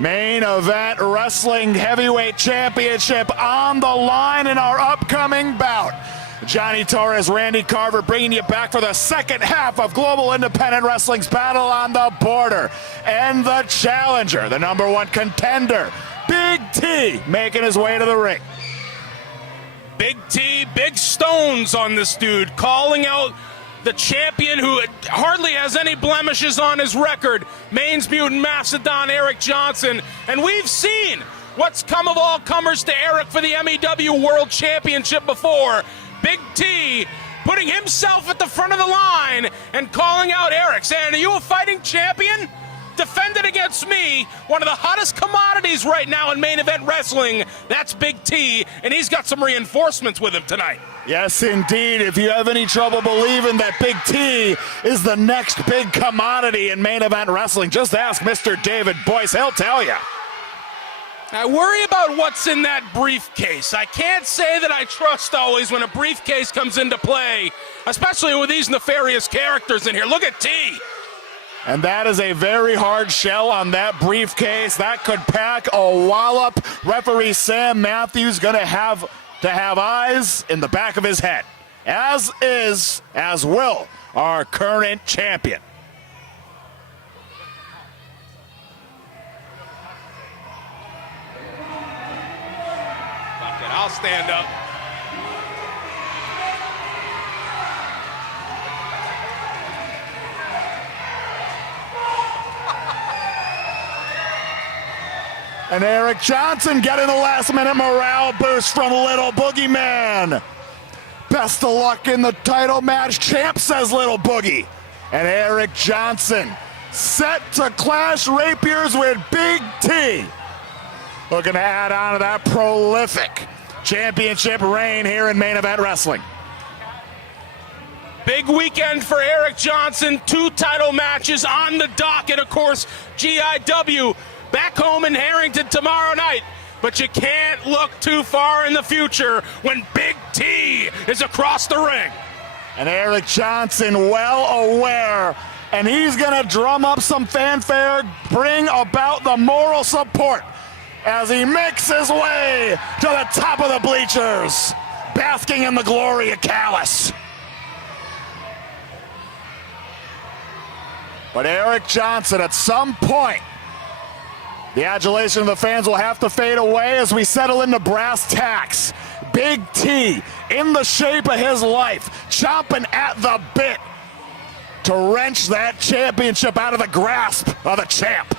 Main event wrestling heavyweight championship on the line in our upcoming bout. Johnny Torres, Randy Carver bringing you back for the second half of Global Independent Wrestling's Battle on the Border. And the challenger, the #1 contender, Big T, making his way to the ring. Big T, big stones on this dude, calling out the champion who hardly has any blemishes on his record, Maine's Mutant Mastodon Eric Johnson. And we've seen what's come of all comers to Eric for the MEW World Championship before. Big T putting himself at the front of the line and calling out Eric, saying, "Are you a fighting champion? Defend it against me." One of the hottest commodities right now in main event wrestling. That's Big T, and he's got some reinforcements with him tonight. Yes, indeed. If you have any trouble believing that Big T is the next big commodity in main event wrestling, just ask Mr. David Boyce. He'll tell you. I worry about what's in that briefcase. I can't say that I trust always when a briefcase comes into play, especially with these nefarious characters in here. Look at T. And that is a very hard shell on that briefcase. That could pack a wallop. Referee Sam Matthews going to have eyes in the back of his head, as will our current champion. Fuck it, I'll stand up. And Eric Johnson getting the last-minute morale boost from Little Boogeyman. Best of luck in the title match, champ, says Little Boogie. And Eric Johnson set to clash rapiers with Big T. Looking to add on to that prolific championship reign here in main event wrestling. Big weekend for Eric Johnson. 2 title matches on the docket. Of course, GIW back home in Harrington tomorrow night. But you can't look too far in the future when Big T is across the ring. And Eric Johnson well aware, and he's going to drum up some fanfare, bring about the moral support as he makes his way to the top of the bleachers, basking in the glory of Calais. But Eric Johnson, at some point, the adulation of the fans will have to fade away as we settle into brass tacks. Big T, in the shape of his life, chomping at the bit to wrench that championship out of the grasp of the champ.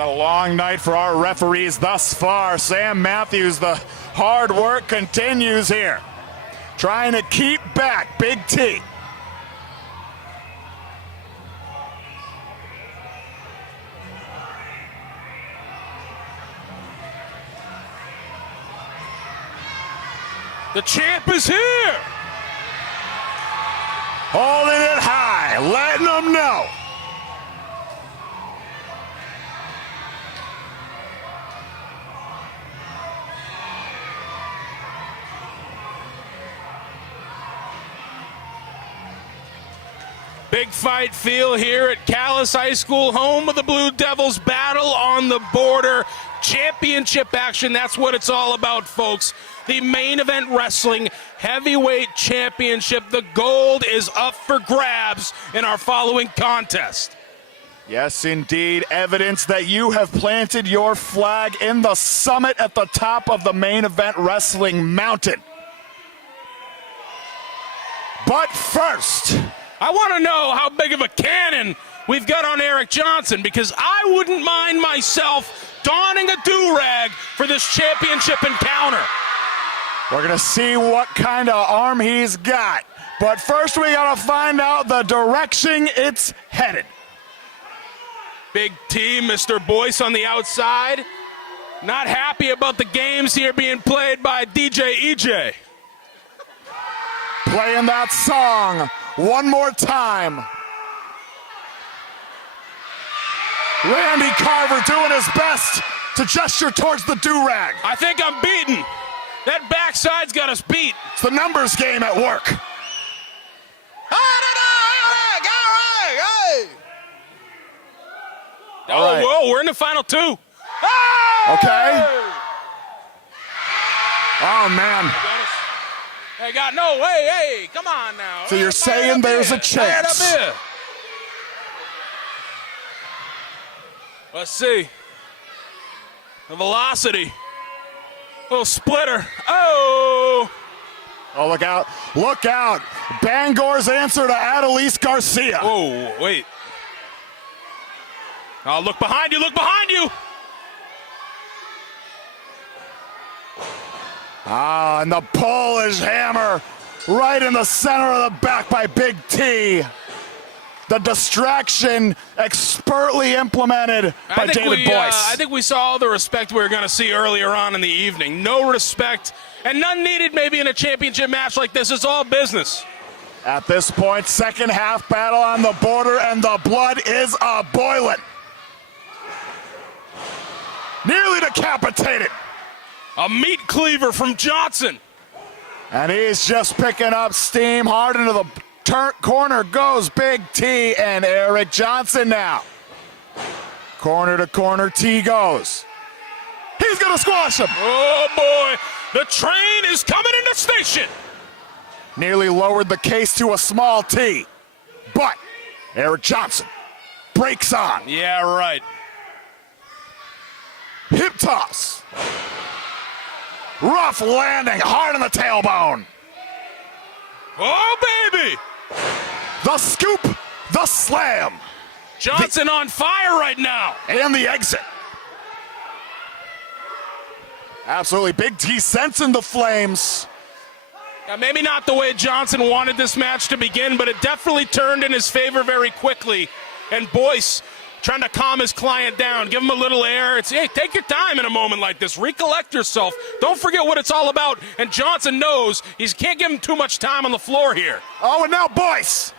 A long night for our referees thus far. Sam Matthews, the hard work continues here, trying to keep back Big T. The champ is here. Holding it high, letting them know. Big fight feel here at Calais High School, home of the Blue Devils. Battle on the Border. Championship action, that's what it's all about, folks. The main event wrestling heavyweight championship. The gold is up for grabs in our following contest. Yes, indeed. Evidence that you have planted your flag in the summit at the top of the main event wrestling mountain. But first, I want to know how big of a cannon we've got on Eric Johnson, because I wouldn't mind myself donning a do-rag for this championship encounter. we're going to see what kind of arm he's got. But first we got to find out the direction it's headed. Big T, Mr. Boyce on the outside. Not happy about the games here being played by DJ EJ. Playing that song one more time. Randy Carver doing his best to gesture towards the do-rag. I think I'm beaten. That backside's got us beat. It's the numbers game at work. All right. Whoa, we're in the final two. Okay. Oh, man. Hey, God, no, hey, come on now. So you're saying there's a chance. Up here. Let's see. The velocity. Little splitter. Oh! Oh, look out. Look out. Bangor's answer to Adelise Garcia. Oh, wait. Oh, look behind you, look behind you! Ah, and the Polish hammer right in the center of the back by Big T. The distraction expertly implemented by David Boyce. I think we saw all the respect we were going to see earlier on in the evening. No respect, and none needed maybe in a championship match like this. It's all business. At this point, second half battle on the border, and the blood is a-boiling. Nearly decapitated. A meat cleaver from Johnson. And he's just picking up steam. Hard into the corner goes Big T and Eric Johnson now. Corner to corner, T goes. He's gonna squash him. Oh boy, the train is coming into station. Nearly lowered the case to a small T. But Eric Johnson breaks on. Yeah, right. Hip toss. Rough landing, hard on the tailbone. Oh, baby! The scoop, the slam. Johnson on fire right now. And the exit. Absolutely, Big T sensing the flames. Now, maybe not the way Johnson wanted this match to begin, but it definitely turned in his favor very quickly. And Boyce trying to calm his client down, give him a little air. It's, hey, take your time in a moment like this. Recollect yourself. Don't forget what it's all about. And Johnson knows he can't give him too much time on the floor here. Oh, and now Boyce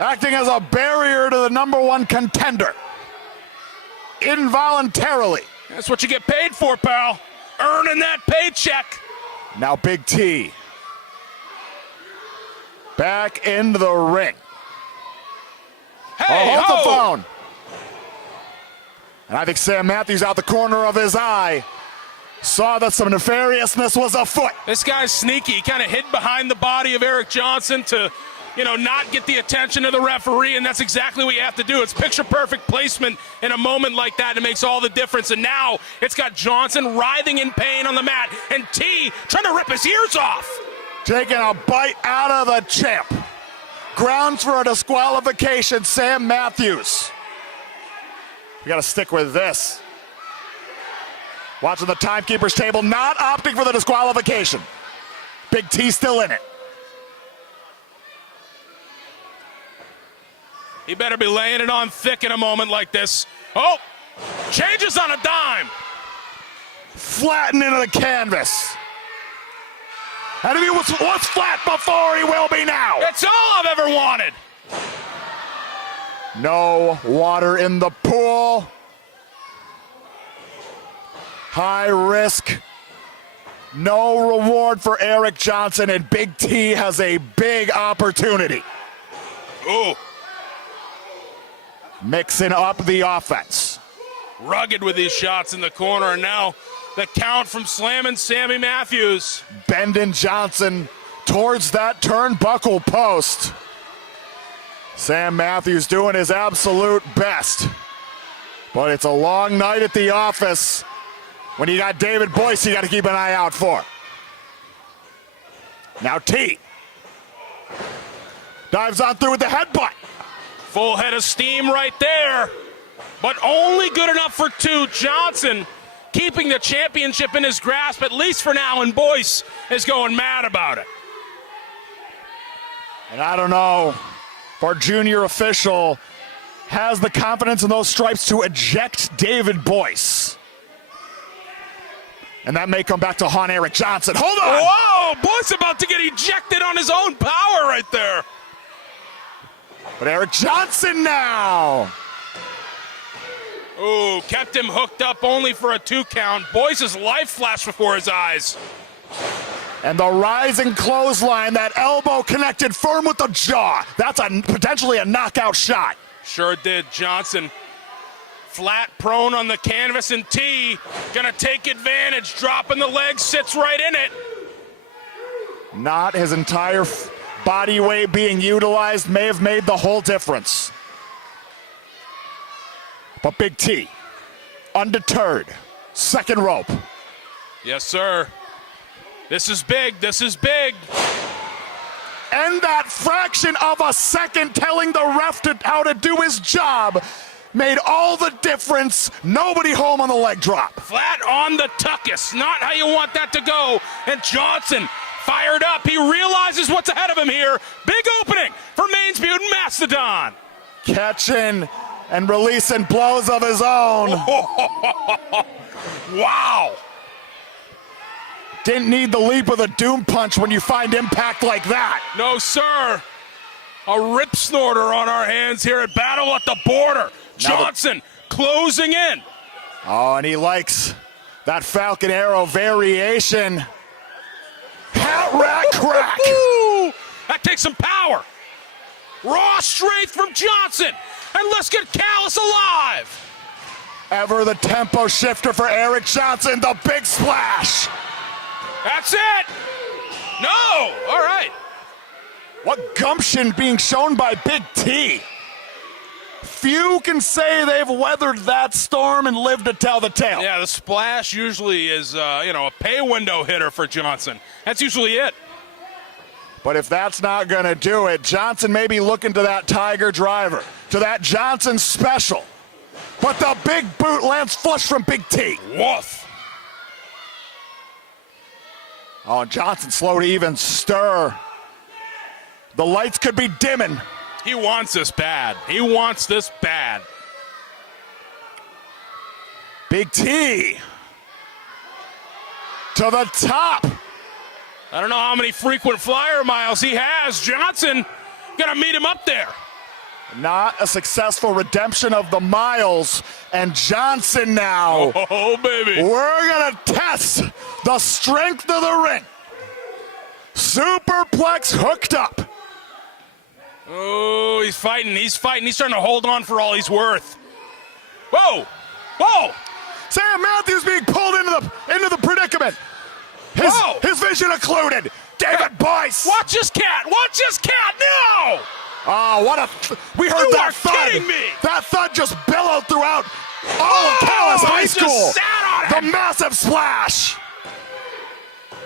acting as a barrier to the number one contender. Involuntarily. That's what you get paid for, pal. Earning that paycheck. Now Big T back into the ring. Hey, hold the phone. And I think Sam Matthews, out the corner of his eye, saw that some nefariousness was afoot. This guy's sneaky. He kind of hid behind the body of Eric Johnson to, not get the attention of the referee, and that's exactly what you have to do. It's picture-perfect placement in a moment like that. It makes all the difference, and now it's got Johnson writhing in pain on the mat, and T trying to rip his ears off. Taking a bite out of the champ. Grounds for a disqualification, Sam Matthews. We got to stick with this. Watching the timekeeper's table, not opting for the disqualification. Big T still in it. He better be laying it on thick in a moment like this. Oh, changes on a dime. Flatten into the canvas. And if he was flat before, he will be now. It's all I've ever wanted. No water in the pool. High risk. No reward for Eric Johnson, and Big T has a big opportunity. Ooh. Mixing up the offense. Rugged with these shots in the corner, and now the count from slamming Sammy Matthews. Bending Johnson towards that turnbuckle post. Sam Matthews doing his absolute best. But it's a long night at the office. When you got David Boyce, you got to keep an eye out for. Now T dives on through with the headbutt. Full head of steam right there, but only good enough for two. Johnson keeping the championship in his grasp, at least for now, and Boyce is going mad about it. And I don't know if our junior official has the confidence in those stripes to eject David Boyce. And that may come back to haunt Eric Johnson. Hold on! Whoa! Boyce about to get ejected on his own power right there. But Eric Johnson now. Ooh, kept him hooked up only for a 2 count. Boyce's life flashed before his eyes. And the rising clothesline, that elbow connected firm with the jaw. That's potentially a knockout shot. Sure did. Johnson flat prone on the canvas, and T gonna take advantage, dropping the leg, sits right in it. Not his entire body weight being utilized may have made the whole difference. But Big T, undeterred, second rope. Yes, sir. This is big, this is big. And that fraction of a second telling the ref how to do his job made all the difference. Nobody home on the leg drop. Flat on the tuckus, not how you want that to go. And Johnson fired up. He realizes what's ahead of him here. Big opening for Maine's Mutant Mastodon. Catching and releasing blows of his own. Wow. Didn't need the leap of the doom punch when you find impact like that. No, sir. A rip snorter on our hands here at Battle at the Border. Johnson closing in. Oh, and he likes that Falcon Arrow variation. Hat rack crack. Ooh, that takes some power. Raw strength from Johnson. And let's get Calais alive. Ever the tempo shifter for Eric Johnson, the big splash. That's it. No, all right. What gumption being shown by Big T. Few can say they've weathered that storm and lived to tell the tale. Yeah, the splash usually is, a pay window hitter for Johnson. That's usually it. But if that's not going to do it, Johnson may be looking to that Tiger driver, to that Johnson special. But the big boot lands flush from Big T. Woof. Oh, and Johnson slow to even stir. The lights could be dimming. He wants this bad. He wants this bad. Big T to the top. I don't know how many frequent flyer miles he has. Johnson gonna meet him up there. Not a successful redemption of the miles. And Johnson now. Oh, baby. We're gonna test the strength of the ring. Superplex hooked up. Oh, he's fighting. He's fighting. He's trying to hold on for all he's worth. Whoa. Whoa. Sam Matthews being pulled into the predicament. His vision occluded. David Boyce. Watch this cat. Watch this cat. No. Oh, we heard that thud. You are kidding me. That thud just billowed throughout all of Calais High School. Just sat on the massive splash.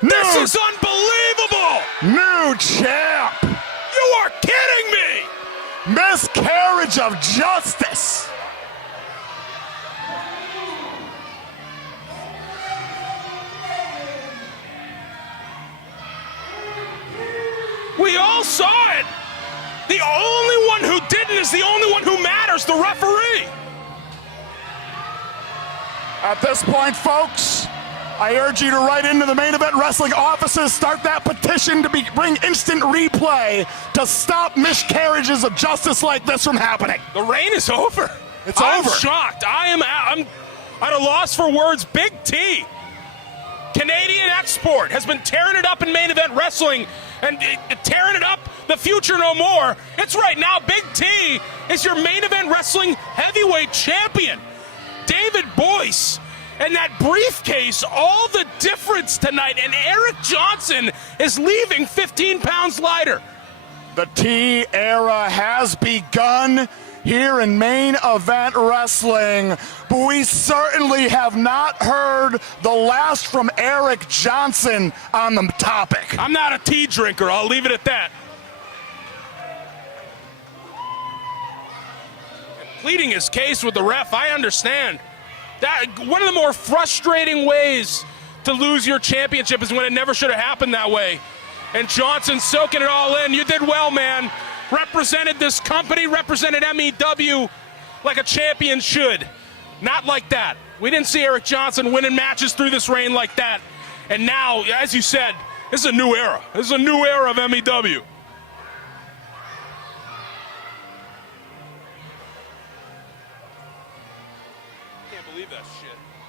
This is unbelievable. New champ. You are kidding me. Miscarriage of justice. We all saw it. The only one who didn't is the only one who matters, the referee. At this point, folks, I urge you to write into the Main Event Wrestling offices, start that petition to bring instant replay to stop miscarriages of justice like this from happening. The reign is over. I'm shocked. I'm at a loss for words. Big T, Canadian export, has been tearing it up in Main Event Wrestling and tearing it up the future no more. It's right now. Big T is your Main Event Wrestling heavyweight champion. David Boyce and that briefcase, all the difference tonight. And Eric Johnson is leaving 15 pounds lighter. The T era has begun here in Main Event Wrestling, but we certainly have not heard the last from Eric Johnson on the topic. I'm not a tea drinker. I'll leave it at that. Pleading his case with the ref, I understand. That one of the more frustrating ways to lose your championship is when it never should have happened that way. And Johnson soaking it all in. You did well, man. Represented this company, represented MEW like a champion should. Not like that. We didn't see Eric Johnson winning matches through this reign like that. And now, as you said, this is a new era. This is a new era of MEW. can't believe that shit.